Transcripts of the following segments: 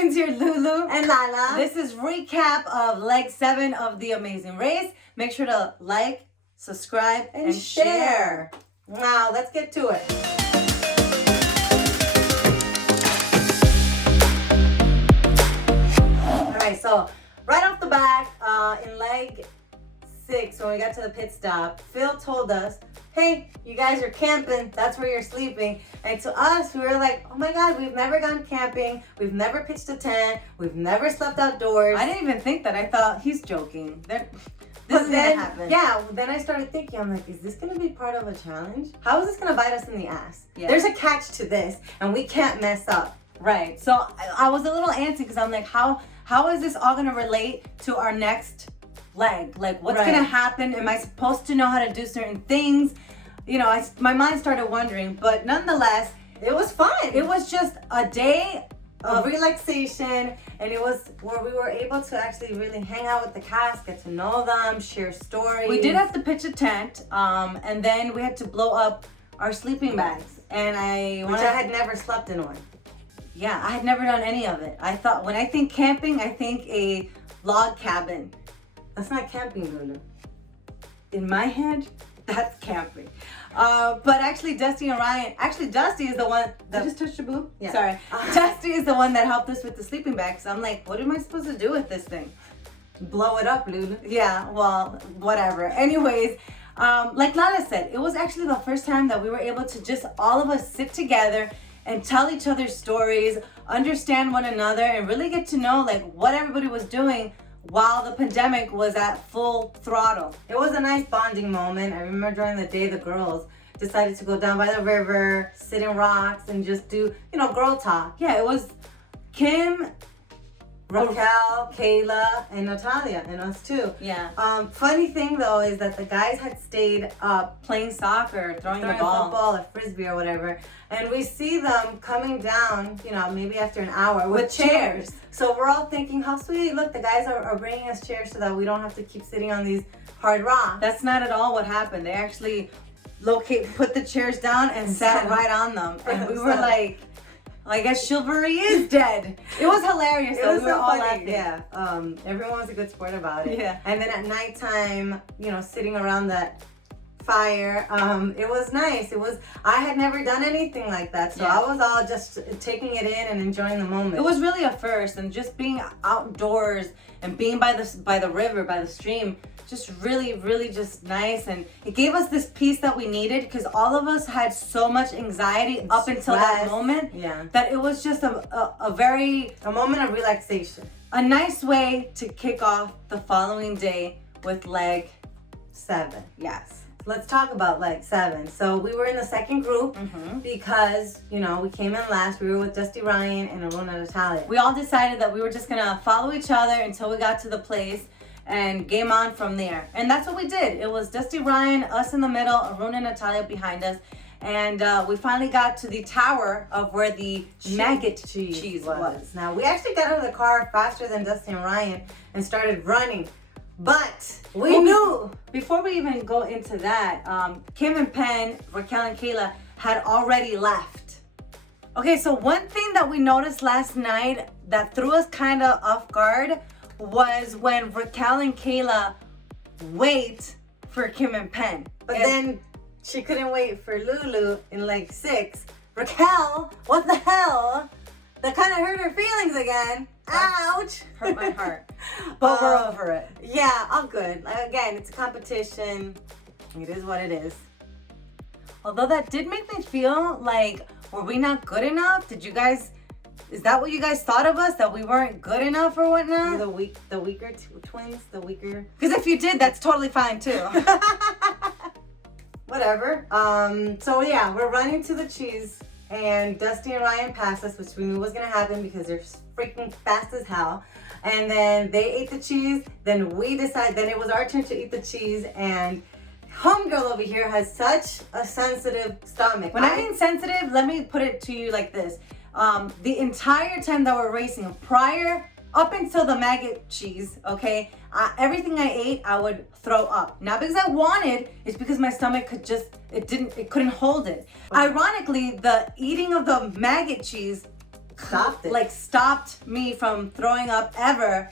twins here, Lulu and Lala. This is recap of leg 7 of the Amazing Race. Make sure to like, subscribe, and share. Now, let's get to it. All right, so right off the bat, in leg 6, when we got to the pit stop, Phil told us, hey, you guys are camping, that's where you're sleeping. And to us, we were like, oh my God, we've never gone camping, we've never pitched a tent, we've never slept outdoors. I didn't even think that. I thought he's joking. This But is then, gonna happen. yeah, then I started thinking, I'm like, is this gonna be part of a challenge? How is this gonna bite us in the ass? Yeah. There's a catch to this, and we can't mess up. Right. So I was a little antsy because I'm like, how is this all gonna relate to our next leg? Like, what's gonna happen? Am I supposed to know how to do certain things? You know, my mind started wondering, but nonetheless, It was fun. it was just a day of relaxation, and it was where we were able to actually really hang out with the cast, get to know them, share stories. We did have to pitch a tent, and then we had to blow up our sleeping bags. And which I had never slept in one. Yeah, I had never done any of it. I thought, when I think camping, I think a log cabin. That's not camping, Lulu. In my head, that's camping. But actually, Dusty and Ryan, Dusty is the one that just touched your boob. Yeah. Sorry. Dusty is the one that helped us with the sleeping bags. I'm like, what am I supposed to do with this thing? Blow it up, Lulu. Yeah, well, whatever. Anyways, like Lala said, it was actually the first time that we were able to just all of us sit together and tell each other stories, understand one another, and really get to know like what everybody was doing while the pandemic was at full throttle. It was a nice bonding moment. I remember during the day the girls decided to go down by the river, sit in rocks, and just do, girl talk. Yeah, it was Kim, Raquel, Kayla, and Natalia, and us too. Yeah. Funny thing though is that the guys had stayed up playing soccer, throwing the a ball. football, a frisbee or whatever, and we see them coming down, maybe after an hour with chairs. So we're all thinking, how sweet, look, the guys are bringing us chairs so that we don't have to keep sitting on these hard rocks. That's not at all what happened. They actually put the chairs down and sat right on them. And we were like, I guess chivalry is dead. It was hilarious. It was we were so all funny. laughing. Yeah. Everyone was a good sport about it. Yeah. And then at nighttime, sitting around that fire, it was nice. I had never done anything like that, so I was all just taking it in and enjoying the moment. It was really a first, and just being outdoors and being by the river, by the stream, just really, really just nice. And it gave us this peace that we needed, because all of us had so much anxiety up until that moment. Yeah. That it was just a moment of relaxation. A nice way to kick off the following day with leg 7. Yes. Let's talk about leg 7. So we were in the second group because, we came in last. We were with Dusty Ryan and Aruna Natalia. We all decided that we were just going to follow each other until we got to the place and game on from there. And that's what we did. It was Dusty Ryan, us in the middle, Aruna and Natalia behind us. And we finally got to the tower of where the maggot cheese was. Now, we actually got out of the car faster than Dusty and Ryan and started running. But we knew. Before we even go into that, Kim and Penn, Raquel and Kayla had already left. Okay, so one thing that we noticed last night that threw us kind of off guard was when Raquel and Kayla wait for Kim and Penn. But then she couldn't wait for Lulu in leg 6. Raquel, what the hell? That kind of hurt her feelings again. Ouch! Hurt my heart. But we're over it. Yeah, I'm good. Again, it's a competition. It is what it is. Although that did make me feel like, were we not good enough? Is that what you guys thought of us? That we weren't good enough or whatnot? The weaker twins, the weaker. Because if you did, that's totally fine too. Whatever. So yeah, we're running to the cheese. And Dusty and Ryan passed us, which we knew was going to happen because they're freaking fast as hell. And then they ate the cheese. Then it was our turn to eat the cheese. And homegirl over here has such a sensitive stomach. When I mean sensitive, let me put it to you like this. The entire time that we're racing, up until the maggot cheese, okay, everything I ate, I would throw up. Not because I wanted, it's because my stomach couldn't hold it. Ironically, the eating of the maggot cheese stopped it. Like stopped me from throwing up ever.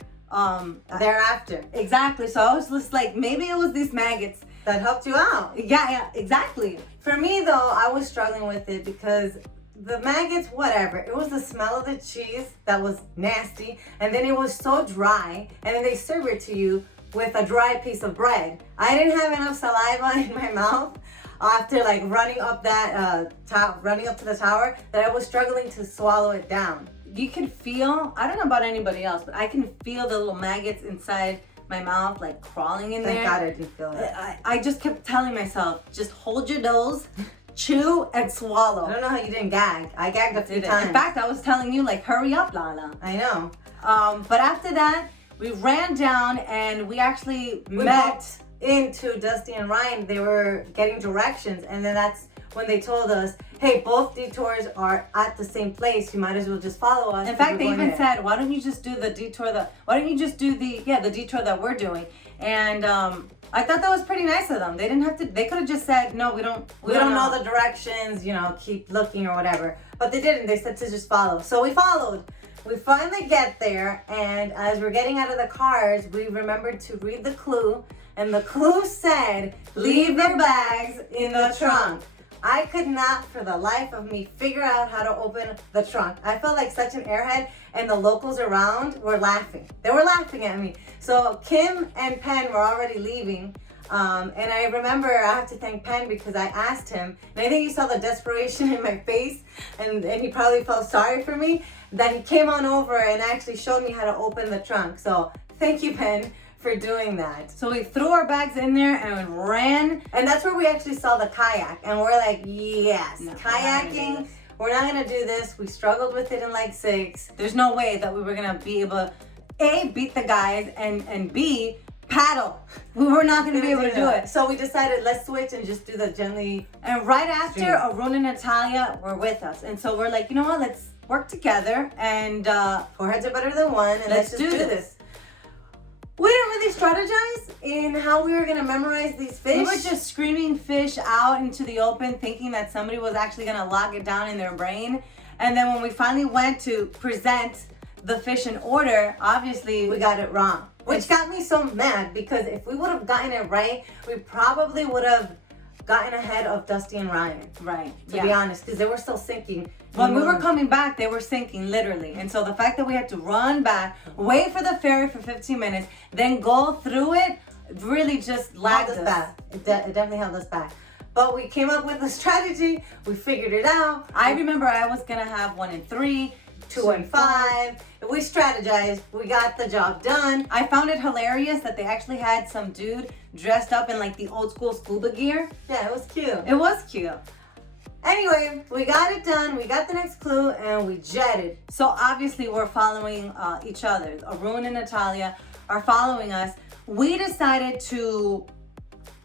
Thereafter. Exactly. So I was just like, maybe it was these maggots That helped you out. Yeah, exactly. For me though, I was struggling with it because the maggots, whatever, it was the smell of the cheese that was nasty, and then it was so dry, and then they serve it to you with a dry piece of bread. I didn't have enough saliva in my mouth after like running up that running up to the tower that I was struggling to swallow it down. You can feel, I don't know about anybody else, but I can feel the little maggots inside my mouth like crawling in there. Thank God I didn't feel it. I just kept telling myself, just hold your nose, chew and swallow. I don't know how you didn't gag. I gagged a few times. In fact, I was telling you like, hurry up, Lala. I know. But after that, we ran down and we actually met into Dusty and Ryan. They were getting directions, and then that's when they told us, hey, both detours are at the same place. You might as well just follow us. In fact, they even said, why don't you just do the detour the detour that we're doing? And I thought that was pretty nice of them. They didn't have to, they could have just said, no, we don't know the directions, keep looking or whatever. But they didn't. They said to just follow. So we followed. We finally get there, and as we're getting out of the cars, we remembered to read the clue, and the clue said, leave your bags in the trunk. I could not for the life of me figure out how to open the trunk. I felt like such an airhead, and the locals around were laughing. They were laughing at me. So Kim and Penn were already leaving, and I remember I have to thank Penn because I asked him, and I think he saw the desperation in my face, and he probably felt sorry for me, that he came on over and actually showed me how to open the trunk. So thank you, Penn, for doing that. So we threw our bags in there and ran. And that's where we actually saw the kayak. And we're like, yes, kayaking. We're not gonna do this. We struggled with it in like 6. There's no way that we were gonna be able to, A, beat the guys, and B, paddle. We were not gonna be able to do it. So we decided, let's switch and just do the gently. And right after, Arun and Natalia were with us. And so we're like, you know what, let's work together and 4 heads are better than one, and let's just do this. We didn't really strategize in how we were gonna memorize these fish. We were just screaming fish out into the open, thinking that somebody was actually gonna lock it down in their brain. And then when we finally went to present the fish in order, obviously we got it wrong. Which got me so mad, because if we would have gotten it right, we probably would have gotten ahead of Dusty and Ryan. Right. To be honest, because they were still sinking. When we were coming back, they were sinking, literally. And so the fact that we had to run back, wait for the ferry for 15 minutes, then go through it, really just lagged us back. It definitely held us back. But we came up with a strategy. We figured it out. I remember I was going to have 1 and 3, 2 and 5. We strategized. We got the job done. I found it hilarious that they actually had some dude dressed up in like the old school scuba gear. Yeah, it was cute. It was cute. Anyway, we got it done. We got the next clue and we jetted. So obviously we're following each other. Arun and Natalia are following us. We decided to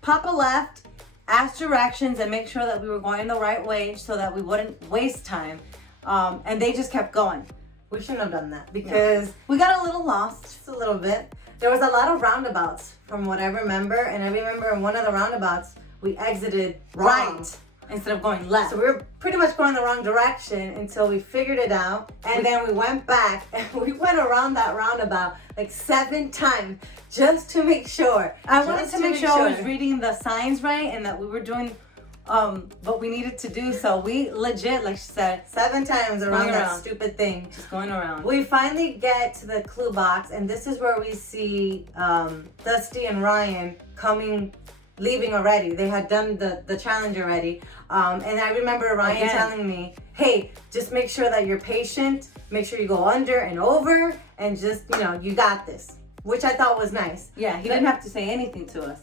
pop a left, ask directions, and make sure that we were going the right way so that we wouldn't waste time. And they just kept going. We shouldn't have done that because we got a little lost. Just a little bit. There was a lot of roundabouts from what I remember. And I remember in one of the roundabouts, we exited right instead of going left. So we were pretty much going the wrong direction until we figured it out. And then we went back and we went around that roundabout like 7 times just to make sure. I wanted to make sure I was reading the signs right and that we were doing what we needed to do. So we legit, like she said, 7 times around that stupid thing. Just going around. We finally get to the clue box, and this is where we see Dusty and Ryan leaving already. They had done the challenge already. And I remember Ryan telling me, hey, just make sure that you're patient. Make sure you go under and over and just, you got this. Which I thought was nice. Yeah, he didn't have to say anything to us.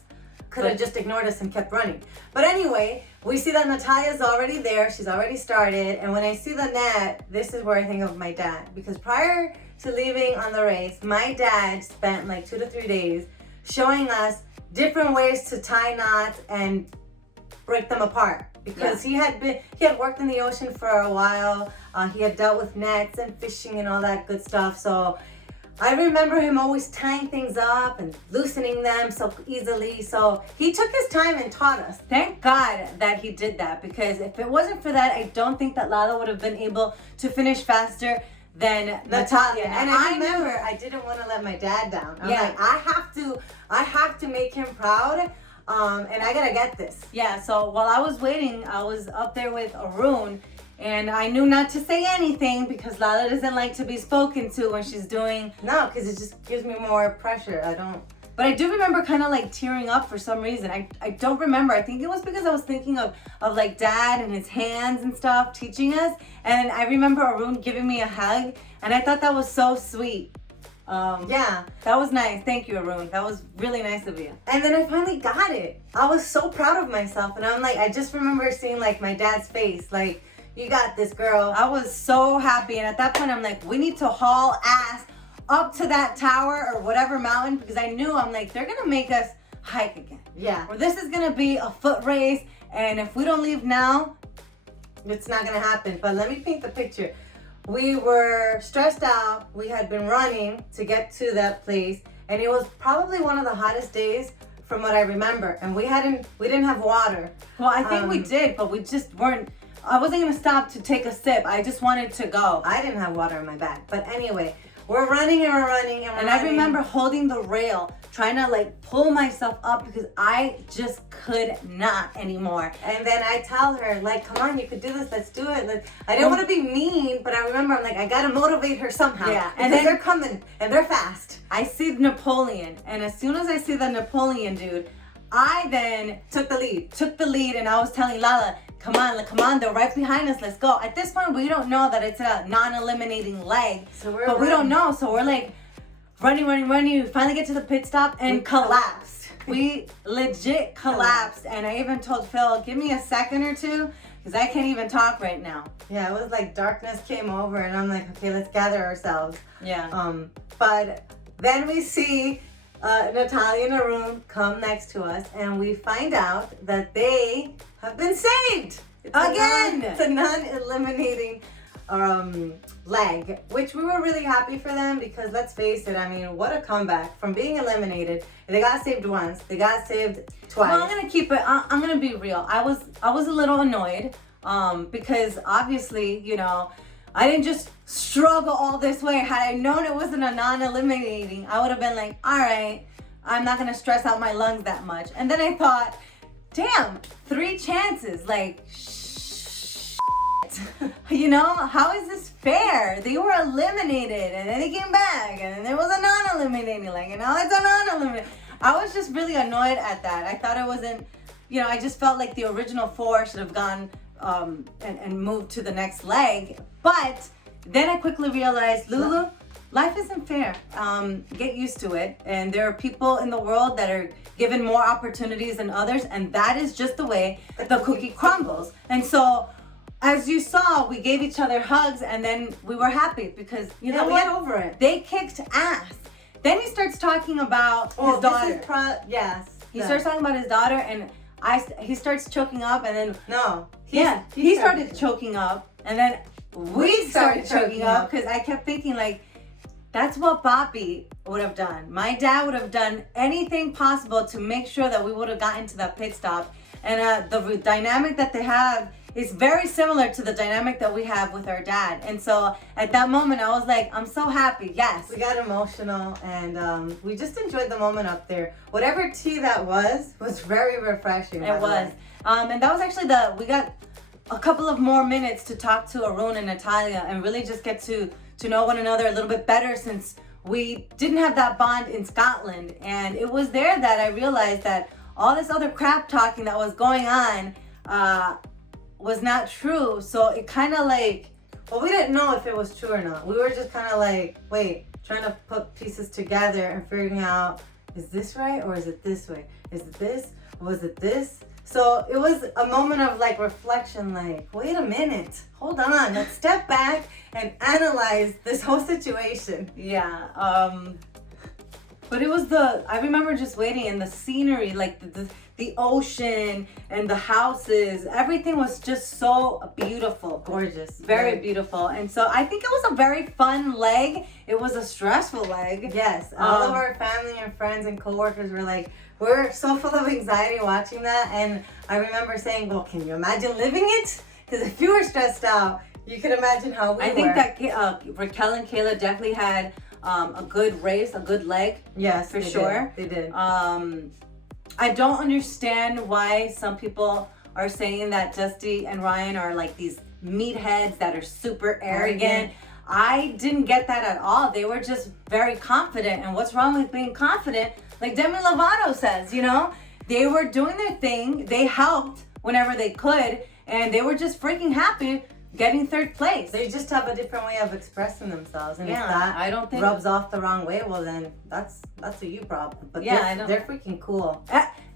Could have just ignored us and kept running. But anyway, we see that Natalia's already there. She's already started. And when I see the net, this is where I think of my dad. Because prior to leaving on the race, my dad spent like 2 to 3 days showing us different ways to tie knots and break them apart. Because he had worked in the ocean for a while. He had dealt with nets and fishing and all that good stuff. So I remember him always tying things up and loosening them so easily. So he took his time and taught us. Thank God that he did that, because if it wasn't for that, I don't think that Lala would have been able to finish faster than Natalia. And I remember I didn't want to let my dad down. I'm like, I have to make him proud. And I gotta get this. Yeah, so while I was waiting, I was up there with Arun, and I knew not to say anything because Lala doesn't like to be spoken to when she's doing... No, because it just gives me more pressure. But I do remember kind of like tearing up for some reason. I don't remember. I think it was because I was thinking of like Dad and his hands and stuff teaching us. And I remember Arun giving me a hug, and I thought that was so sweet. Yeah. That was nice. Thank you, Arun. That was really nice of you. And then I finally got it. I was so proud of myself. And I'm like, I just remember seeing like my dad's face. Like, you got this, girl. I was so happy. And at that point, I'm like, we need to haul ass up to that tower or whatever mountain, because I knew, I'm like, they're going to make us hike again. Yeah. Or this is going to be a foot race. And if we don't leave now, it's not going to happen. But let me paint the picture. We were stressed out. We had been running to get to that place, and it was probably one of the hottest days from what I remember. And we didn't have water. Well, I think we did, but we just weren't. I wasn't gonna stop to take a sip. I just wanted to go. I didn't have water in my bag. But anyway, we're running and we're running and we're running. I remember holding the rail, trying to like pull myself up because I just could not anymore. And then I tell her, like, come on, you could do this, let's do it. I didn't want to be mean, but I remember I'm like, I gotta motivate her somehow. Yeah. And then they're coming and they're fast. I see Napoleon, and as soon as I see the Napoleon dude, I then took the lead, and I was telling Lala, come on, they're right behind us, let's go. At this point, we don't know that it's a non-eliminating leg, we don't know, so we're like running. We finally get to the pit stop and collapsed. We legit collapsed, and I even told Phil, give me a second or two, because I can't even talk right now. Yeah, it was like darkness came over, and I'm like, okay, let's gather ourselves. Yeah. But then we see Natalia and Arun come next to us, and we find out that they have been saved again. It's a non-eliminating leg, which we were really happy for them, because let's face it, I mean, what a comeback from being eliminated. They got saved once, they got saved twice. Well, I'm gonna keep it. I'm gonna be real. I was a little annoyed because obviously, you know, I didn't just struggle all this way. Had I known it wasn't a non-eliminating, I would have been like, all right, I'm not gonna stress out my lungs that much. And then I thought, damn, 3 chances, like, you know, how is this fair? They were eliminated, and then they came back, and then there was a non-eliminating leg, and now it's a non-eliminating. I was just really annoyed at that. I thought it wasn't, you know, I just felt like the original 4 should have gone and moved to the next leg. But then I quickly realized, Lulu, life isn't fair. Get used to it. And there are people in the world that are given more opportunities than others, and that is just the way the cookie crumbles. And so, as you saw, we gave each other hugs, and then we were happy because, you know what? We got over it. They kicked ass. Then he starts talking about his daughter. He starts talking about his daughter, and he starts choking up, and then he started choking up, and then we started choking up, because I kept thinking, like, that's what Papi would have done. My dad would have done anything possible to make sure that we would have gotten to that pit stop. And the dynamic that they have is very similar to the dynamic that we have with our dad. And so at that moment, I was like, I'm so happy. Yes. We got emotional, and we just enjoyed the moment up there. Whatever tea that was very refreshing. It was. And that was actually we got a couple of more minutes to talk to Arun and Natalia and really just get to know one another a little bit better, since we didn't have that bond in Scotland. And it was there that I realized that all this other crap talking that was going on was not true. So it kind of like, well, we didn't know if it was true or not. We were just kind of like, wait, trying to put pieces together and figuring out, is this right or is it this way? Is it this? Was it this? So it was a moment of like reflection, like, wait a minute, hold on, let's step back and analyze this whole situation. Yeah. But it was I remember just waiting and the scenery, like the ocean and the houses, everything was just so beautiful. Gorgeous. Very beautiful. And so I think it was a very fun leg. It was a stressful leg. Yes. All of our family and friends and coworkers were like, we're so full of anxiety watching that. And I remember saying, well, can you imagine living it? Because if you were stressed out, you could imagine how we were. I think that Raquel and Kayla definitely had a good race, a good leg. Yes, for sure. They did. I don't understand why some people are saying that Dusty and Ryan are like these meatheads that are super arrogant. I didn't get that at all. They were just very confident. And what's wrong with being confident? Like Demi Lovato says, you know, they were doing their thing. They helped whenever they could. And they were just freaking happy getting third place. They just have a different way of expressing themselves. And if that I don't think rubs off the wrong way, well then that's a you problem. But they're freaking cool.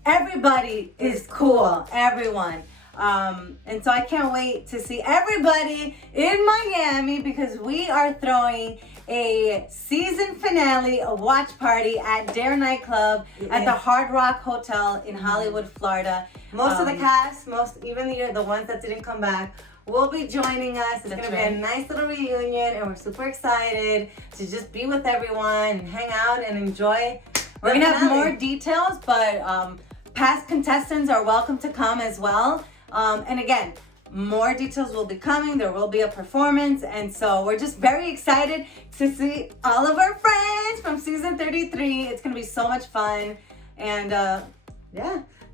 Everybody is cool. Everyone. And so I can't wait to see everybody in Miami because we are throwing a season finale, a watch party at Dare Nightclub at the Hard Rock Hotel in Hollywood, Florida. Most of the cast, even the ones that didn't come back, will be joining us. It's going to be a nice little reunion, and we're super excited to just be with everyone and hang out and enjoy. We're going to have more details, but past contestants are welcome to come as well. And again, more details will be coming. There will be a performance. And so we're just very excited to see all of our friends from season 33. It's going to be so much fun. And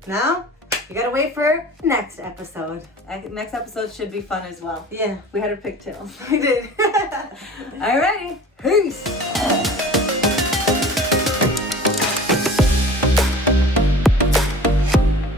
now you got to wait for next episode. Next episode should be fun as well. Yeah. We had to pick tails. We did. Alrighty. Peace.